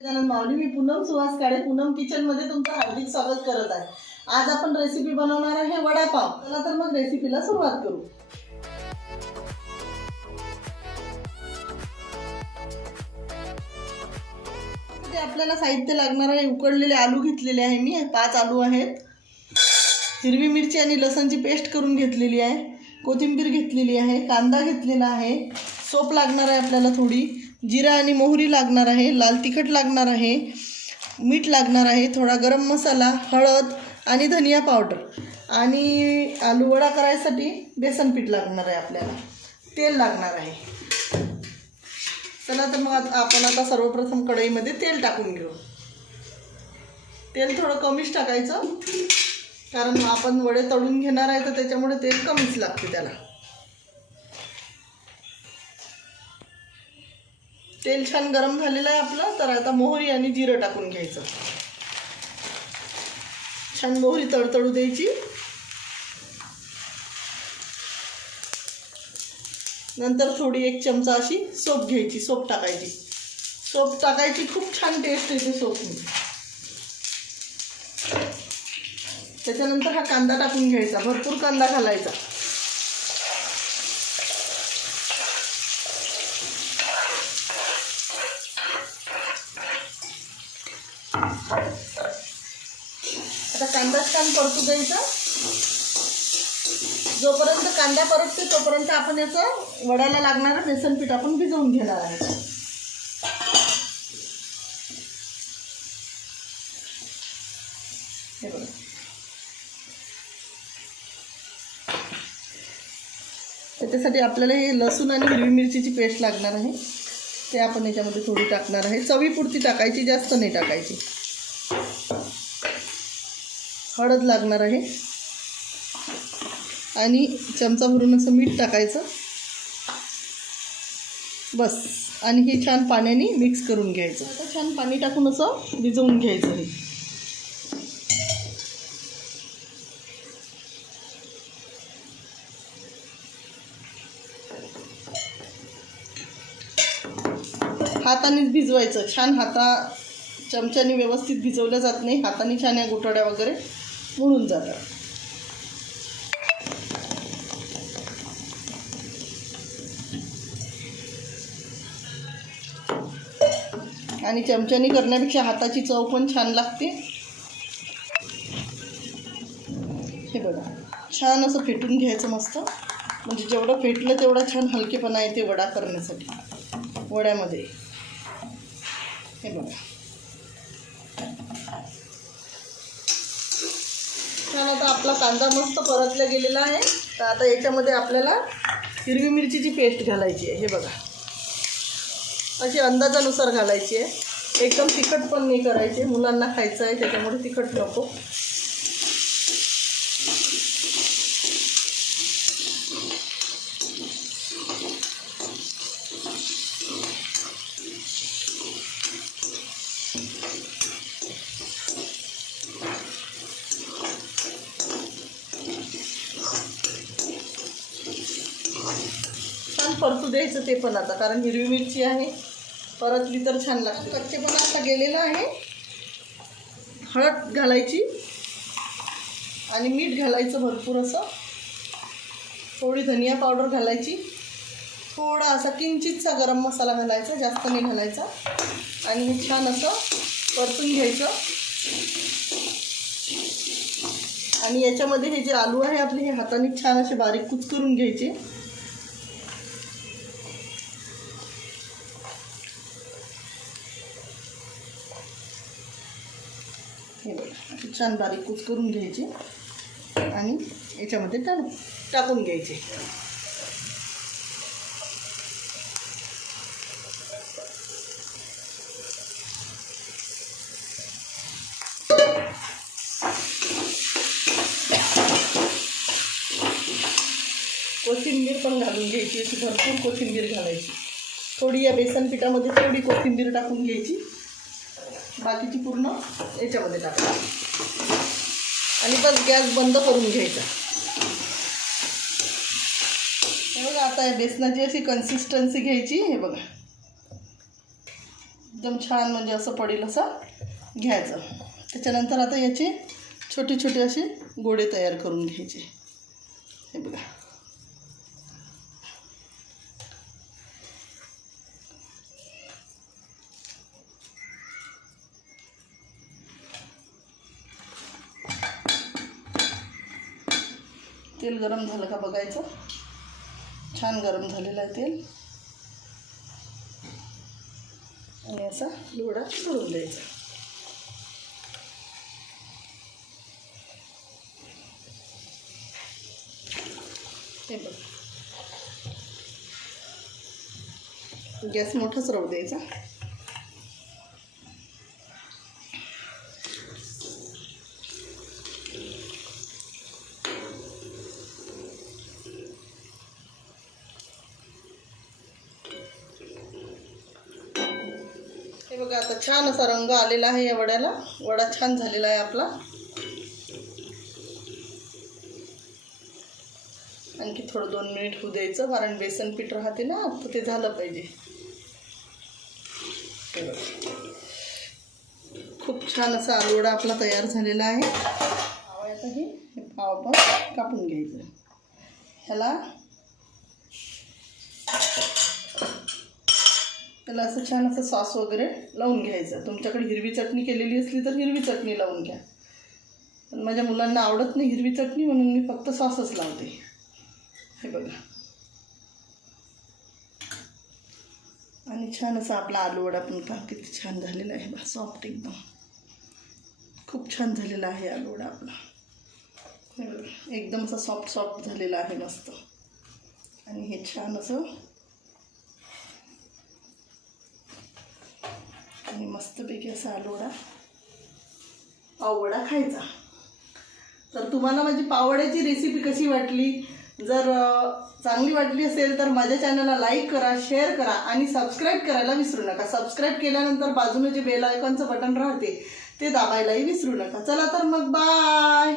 माऊली, मी पूनम सुहास काळे Poonam kitchen मध्ये तुमचं हार्दिक स्वागत करत आहे। आज आपण रेसिपी बनवणार आहे वडापाव। चला तर मग रेसिपीला सुरुवात करू। ते आपल्याला साहित्य लागणार आहे। उकडलेले आलू घेतलेले आहे मी, 5 आलू आहेत। हिरवी मिरची आणि लसणची पेस्ट करून घेतलेली आहे। कोथिंबीर घेतलेली आहे, कांदा घेतलेला आहे, सोप लागणार आहे आपल्याला थोडी, जिरा आणि मोहरी लागणार आहे, लाल तिखट लागणार आहे, मीठ लागणार आहे, थोडा गरम मसाला, हळद आणि धनिया पावडर आणि आलू वडा करायसाठी बेसन पीठ लागणार आहे आपल्याला, तेल लागणार आहे। चला तर मग आपण आता सर्वप्रथम कढईमध्ये तेल टाकून घेऊ। तेल थोडं कमीच टाकायचं, कारण आपण वडे तळून घेणार आहे तर त्याच्यामुळे तेल कमीच लागते त्याला। तेल छान गरम झालेलं आहे आपलं, तर आता मोहरी आणि जिरं टाकून घ्यायचं। छान मोहरी तळतळू द्यायची। नंतर थोडी 1 चमचा अशी सोप घ्यायची, सोप टाकायची। सोप टाकायची, खूप छान टेस्ट येते सोपनी। त्याच्यानंतर हा कांदा टाकून घ्यायचा, भरपूर कांदा घालायचा। आता कांदा छान परतू द्यायचा। जोपर्यंत कांदा परतते तोपर्यंत आपण याचं वड्याला लागणारं बेसन पीठ आपण भिजवून घेणार आहे। हे बघा, त्याच्यासाठी आपल्याला हे लसूण आणि हिरवी मिरचीची पेस्ट लागणार आहे, ते आपण याच्यामध्ये थोडी टाकणार आहे। चवीपुरती टाकायची, जास्त नाही टाकायची। हळद लागणार आहे आणि चमचा भरून असं मीठ टाकायचं, बस। आणि हे छान पाण्याने मिक्स करून घ्यायचं। आता छान पाणी टाकून असं भिजवून घ्यायचं हे। हातानेच भिजवायचं छान, चमच्याने व्यवस्थित भिजवलं जात नाही, हाताने छान या गोटाड्या वगैरे मुळून जातात। आणि चमच्याने करण्यापेक्षा हाताची चव पण छान लागते। हे बघा, छान असं फेटून घ्यायचं मस्त, म्हणजे जेवढं फेटलं तेवढा छान हलकेपणा येते वडा करण्यासाठी वड्यामध्ये। हे बघा, छान आता आपला कांदा मस्त परतला गेलेला आहे। तर आता याच्यामध्ये आपल्याला हिरवी मिरचीची पेस्ट घालायची आहे। हे बघा, अशी अंदाजानुसार घालायची आहे, एकदम तिखट पण नाही करायची, मुलांना खायचं आहे त्याच्यामुळे तिखट नको। छान परतू द्यायचं ते पण आता, कारण हिरवी मिरची आहे, परतली तर छान लागते। कच्चेपणा आता गेलेला आहे। हळद घालायची आणि मीठ घालायचं भरपूर असं, थोडी धनिया पावडर घालायची, थोडा असा किंचितचा गरम मसाला घालायचा, जास्त नाही घालायचा। आणि हे छान असं परतून घ्यायचं। आणि याच्यामध्ये हे जे आलू आहे आपले, हे हाताने छान असे बारीक कुच करून घ्यायचे। हे बघा, छान बारीक कुच करून घ्यायचे आणि याच्यामध्ये टाकून घ्यायचे। कोथिंबीर पण घालून घ्यायची, अशी भरपूर कोथिंबीर घालायची। थोडी या बेसन पिठामध्ये थोडी कोथिंबीर टाकून घ्यायची, बाकीची पूर्ण याच्यामध्ये टाकायची आणि बस गॅस बंद करून घ्यायचा। हे बघा, आता या बेसनाची अशी कन्सिस्टन्सी घ्यायची। हे बघा, एकदम छान म्हणजे असं पडेल असं घ्यायचं. त्याच्यानंतर आता याचे छोटे छोटे असे गोळे तयार करून घ्यायचे. हे बघा, तेल गरम झालं का बघायचं. छान गरम झालेलं आहे तेल. आणि असा लोढा भरून द्यायचा. हे बघ, गॅस मोठाच राहू द्यायचा. हे बघा, आता छान असा रंग आलेला आहे या वड्याला. वडा छान झालेला आहे आपला. आणखी थोडं 2 मिनिट होऊ द्यायचं, कारण बेसन पीठ राहते ना, तर ते झालं पाहिजे. हे बघा, खूप छान असा आलू वडा आपला तयार झालेला आहे. आता हे पाव आपण कापून घ्यायचं. ह्याला असं छान असं सॉस वगैरे लावून घ्यायचं. तुमच्याकडे हिरवी चटणी केलेली असली तर हिरवी चटणी लावून घ्या. पण माझ्या मुलांना आवडत नाही हिरवी चटणी, म्हणून मी फक्त सॉसच लावते. हे बघा, आणि छान असा आपला आलू वडा पण का किती छान झालेला आहे बा, सॉफ्ट एकदम. खूप छान झालेला आहे आलू वडा आपला. हे बघा, एकदम असा सॉफ्ट सॉफ्ट झालेला आहे मस्त. आणि हे छान असं आणि मस्तपैकी असा आलू वडा पाववडा खायचा. तर तुम्हाला माझी पाववड्याची रेसिपी कशी वाटली? जर चांगली वाटली असेल तर माझ्या चॅनलला लाईक करा, शेअर करा आणि सबस्क्राईब करायला विसरू नका. सबस्क्राईब केल्यानंतर बाजूने जे बेल आयकॉनचं बटन राहते ते दाबायलाही विसरू नका. चला तर मग बाय.